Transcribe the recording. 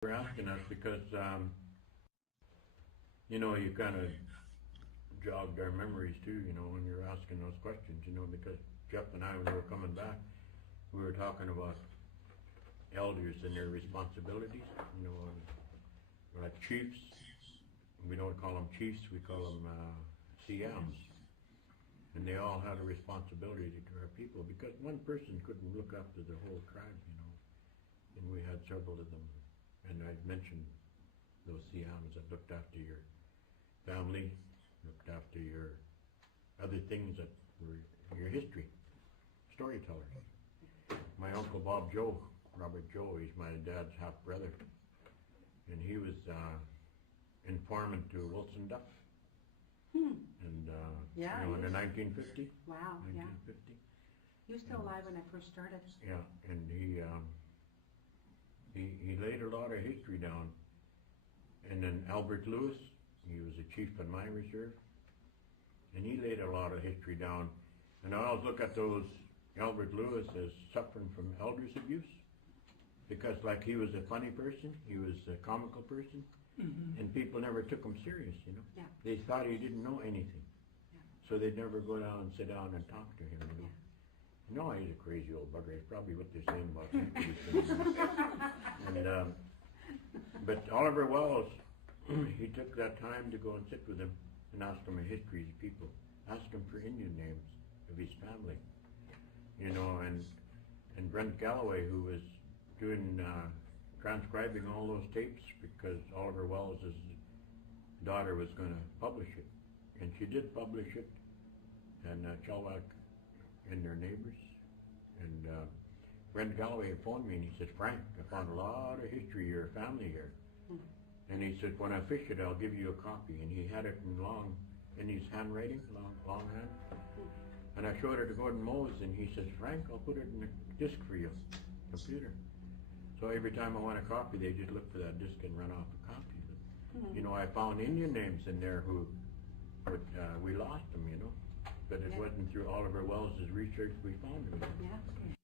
for asking us because, you know, you kind of jogged our memories too, you know, when you're asking those questions, you know, because Jeff and I, when we were coming back, we were talking about elders and their responsibilities, you know, like chiefs. We don't call them chiefs, we call them CMs. And they all had a responsibility to our people because one person couldn't look after the whole tribe, you know, and we had several of them. And I mentioned those CMs that looked after your family, looked after your other things that were your history, storytellers. My uncle Bob Joe, Robert Joe, he's my dad's half brother, and he was informant to Wilson Duff. And Yeah, you know, in the 1950. Wow, 1950. yeah. He was still alive when I first started. Yeah, and he laid a lot of history down. And then Albert Lewis, he was a chief in my reserve, and he laid a lot of history down. And I always look at those Albert Lewis as suffering from elders abuse, because like he was a funny person, he was a comical person, and people never took him serious, you know. Yeah. They thought he didn't know anything. Yeah. So they'd never go down and sit down and talk to him, you know. Yeah. No, he's a crazy old bugger. It's probably what they're saying about him. And, but Oliver Wells, he took that time to go and sit with him and ask him a history of the people. Ask him for Indian names of his family. You know, and Brent Galloway, who was doing transcribing all those tapes because Oliver Wells' daughter was going to publish it. And she did publish it, and Chalwack and their neighbors. And Brent Galloway phoned me and he said, "Frank, I found a lot of history of your family here." And he said, "When I fish it, I'll give you a copy." And he had it in his handwriting, long hand. And I showed it to Gordon Mose, and he says, "Frank, I'll put it in a disc for you, computer." So every time I want a copy, they just look for that disc and run off a copy. You know, I found Indian names in there but we lost them, you know. But it wasn't through Oliver Wells' research we found them. Yeah.